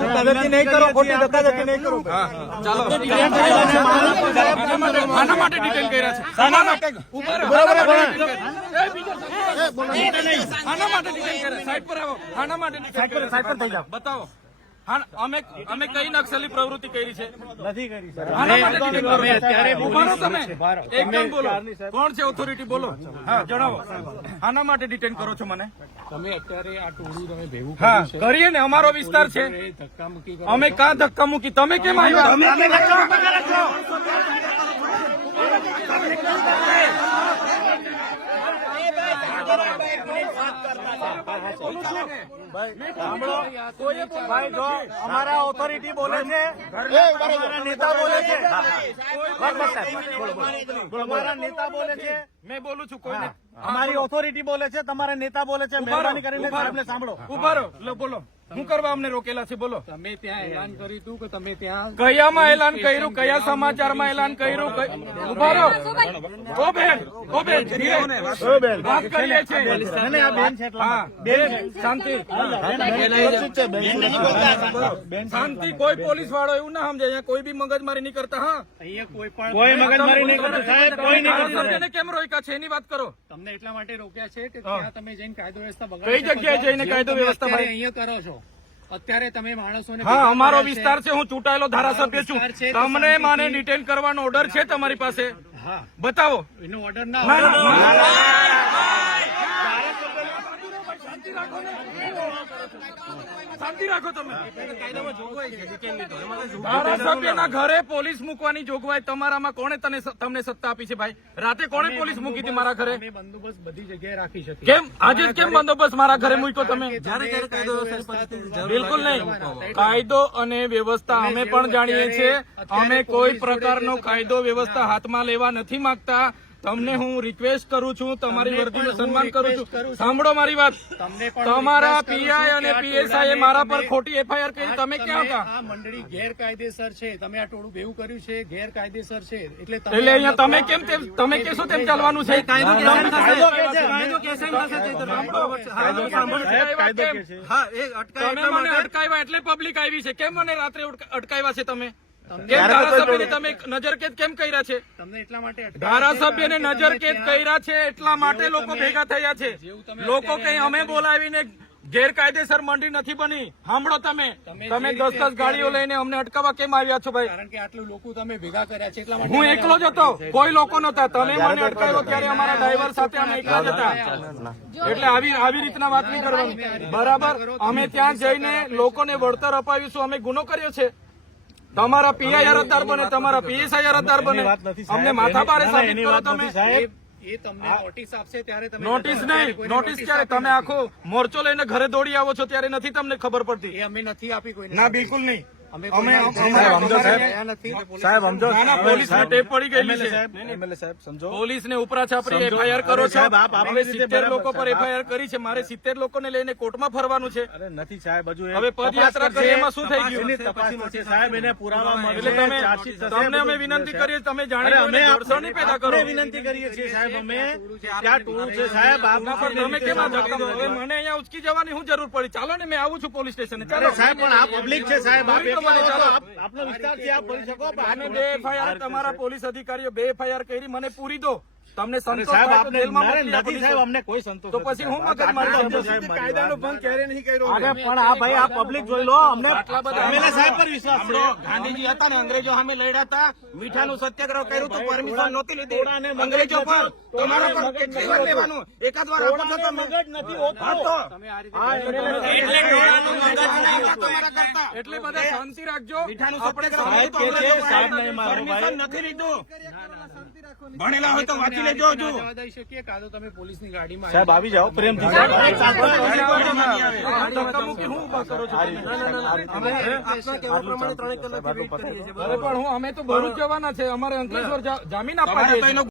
ધક્કાધક્કી નહીં કરો, ખોટી ધક્કાધક્કી નહીં કરો. ચાલો આના માટે ડિટેન કર્યા છે. આના માટે સાઈડ પર આવો. આના માટે સાઈડ પર થઈ જાઓ. બતાવો. અમે કઈ નક્સલી પ્રવૃત્તિ કરી છે? નથી કરી સર. આના માટે ડિટેન કરો. ઉભા રહો તમે. એકદમ બોલો. કોણ છે ઓથોરિટી? બોલો. હા જણાવો. આના માટે ડિટેન કરો છો મને? તમે અત્યારે આ ટોળું તમે ભેગું હા કરીએ ને, અમારો વિસ્તાર છે. ધક્કા મૂકી અમે કાં ધક્કા મૂકી? તમે કેમ આવ્યા? ભાઈ જો અમારા ઓથોરિટી બોલે છે, અમારા નેતા બોલે છે, અમારા નેતા બોલે છે, મેં બોલું છું. કોઈ અમારી ઓથોરિટી બોલે છે, તમારા નેતા બોલે છે. મહેરબાની કરીને સાહેબને સાંભળો. ઉભા રહો. બોલો. શું કરવા અમને રોકેલા છે? બોલો. તમે ત્યાં એલાન કર્યું હતું કે તમે ત્યાં કયામાં એલાન કર્યું? કયા સમાચારમાં એલાન કર્યું? ઉભા રહો. ઓ બેન વાત કરીએ છીએ. હા બેન શાંતિ શાંતિ. કોઈ પોલીસ વાળો એવું ના સમજે. અહીંયા કોઈ બી મગજમારી નહીં કરતા. હા અહીંયા કોઈ મગજમારી નહીં કરતું સાહેબ, કોઈ નહીં કરતું. ધારાસભ્યને કેમ રોક્યા છે એની વાત કરો. તમને એટલા માટે રોક્યા છે કે ત્યાં તમે જઈને કાયદો વ્યવસ્થા બગાડો. કઈ જગ્યાએ જઈને કાયદો વ્યવસ્થા ભાઈ? અહીંયા કરો છો અત્યારે તમે માણસોને. હા અમારો વિસ્તાર છે. હું ચૂંટાયેલો ધારાસભ્ય છું. તમને મને ડિટેન કરવાનો ઓર્ડર છે તમારી પાસે? હા બતાવો. એનો ઓર્ડર ના શાંતિ રાખો તમે. ધારાસભ્યના ઘરે પોલીસ મૂકવાની જોગવાઈ તમારામાં કોણે તમને સત્તા આપી છે ભાઈ? રાતે કોણે પોલીસ મૂકી હતી મારા ઘરે? બંદોબસ્ત બધી જગ્યાએ રાખી શકીએ. કેમ આજે જ કેમ બંદોબસ્ત મારા ઘરે મૂક્યો તમે? બિલકુલ નહીં. કાયદો અને વ્યવસ્થા અમે પણ જાણીએ છીએ. અમે કોઈ પ્રકારનો કાયદો વ્યવસ્થા હાથમાં લેવા નથી માંગતા. તમને હું રિક્વેસ્ટ કરું છું, તમારી વર્દીનું સન્માન કરું છું. સાંભળો મારી વાત. તમારા પીઆઈ અને પીએસઆઈ મારા પર ખોટી એફઆઈઆર કરી. તમે ક્યાં હતા? આ મંડળી ગેરકાયદેસર છે. તમે આ ટોળું ભેગું કર્યું છે, ગેરકાયદેસર છે. એટલે અહીંયા તમે કેમ તમે કેશો તેમ ચાલવાનું છે? તમે મને અટકાવ્યા એટલે પબ્લિક આવી છે. કેમ મને રાત્રે અટકાવ્યા છે તમે? કેમ ધારાસભ્યને તમે નજરકેદ કેમ કર્યા છે? તમને એટલા માટે ધારાસભ્યને નજરકેદ કર્યા છે એટલા માટે લોકો ભેગા થયા છે. લોકો કઈ અમે બોલાવીને ગેરકાયદેસર મંડી નથી બની. સાંભળો તમે 10 ગાડીઓ લઈને અમને અટકાવવા કેમ આવ્યા છો ભાઈ? કારણ કે આટલું લોકો તમે ભેગા કર્યા છે એટલા માટે. હું એકલો જ હતો, કોઈ લોકો નતા. તમે મને અટકાવ્યો ત્યારે અમારા ડ્રાઈવર સાથે અમે એકલા જ હતા. એટલે આવી રીતના વાત નહીં કરવાની. બરાબર. અમે ત્યાં જઈને લોકોને વળતર અપાવીશું. અમે ગુનો કર્યો છે? તમારા પીઆઈ અરજદાર બને, તમારા પીએસઆઈ અરજદાર બને. અમને માથા ભારે સાબિત કરો તમે. એ તમને નોટિસ આપશે ત્યારે તમે. નોટિસ નહીં. નોટિસ ક્યારે? તમે આખો મોરચો લઈને ઘરે દોડી આવો છો ત્યારે નથી તમને ખબર પડતી? એ અમે નથી આપી કોઈને. ના બિલકુલ નહીં. પોલીસને ટેપ પડી ગયેલી છે. સમજો. પોલીસને ઉપરા છાપરી એફઆઈઆર કરો છો. હવે 70 લોકો પર એફઆઈઆર કરી છે. મારે 70 લોકોને લઈને કોર્ટમાં ફરવાનું છે. નથી સાહેબ, હજુ હવે પદયાત્રા કરી એમાં શું થઈ ગયું? સાહેબ એને પુરાવા એટલે તમને અમે વિનંતી કરીએ, તમે જાણીને દોડસોની પેદા કરો. વિનંતી કરીએ છીએ સાહેબ. અમે ત્યાં ટોળું છે સાહેબ. તમે કેમ આ ધક્કા મારો? હવે મને અહીંયા ઉચકી જવાની શું જરૂર પડી? ચાલો ને, મેં આવું છું પોલીસ સ્ટેશને. ચાલો સાહેબ, પણ આ પબ્લિક છે સાહેબ. આપનો વિસ્તાર છે, આપ ભરી શકો. આને 2 એફઆઈઆર તમારા પોલીસ અધિકારીઓ 2 એફઆઈઆર કરી. મને પૂરી દો. તમને સંતોષ સાહેબ થાય તો આપને જેલમાં મોકલી નથી આપીશું. સાહેબ, અમને કોઈ સંતોષ તો પછી હું મગજ મારી કાયદાનો ભંગ ક્યારે નહીં કર્યો. પણ આ ભાઈ આ પબ્લિક જોઈ લો. અમને આટલા બધા એમએલએ સાહેબ પર વિશ્વાસ છે. ગાંધીજી હતા ને, અંગ્રેજો સામે લડ્યા હતા, મીઠાનું સત્યાગ્રહ કર્યું તો પરમિશન નહોતી લીધી અંગ્રેજો પર. તમારા પર કેટલી વાર લેવાનું? એકાદ વાર આપો તો તમે. મગજ નથી હોતું. એટલે બધા શાંતિ રાખજો. મીઠાનું આપણે સત્યાગ્રહ સાહેબ કે છે, સાહેબ નહીં મારો ભાઈ. પરમિશન નથી લીધું. ભણેલા હોય તો વાંચી લેજો. હજુ જવા દઈ શકીએ કાં તો તમે પોલીસની ગાડીમાં સાહેબ આવી જાઓ પ્રેમથી. ધક્કા મૂકી હું ઉભા કરો છો? અરે પણ અમે તો ભરૂચ જવાના છે. અમારે અંકલેશ્વર જામીન આપવા છે.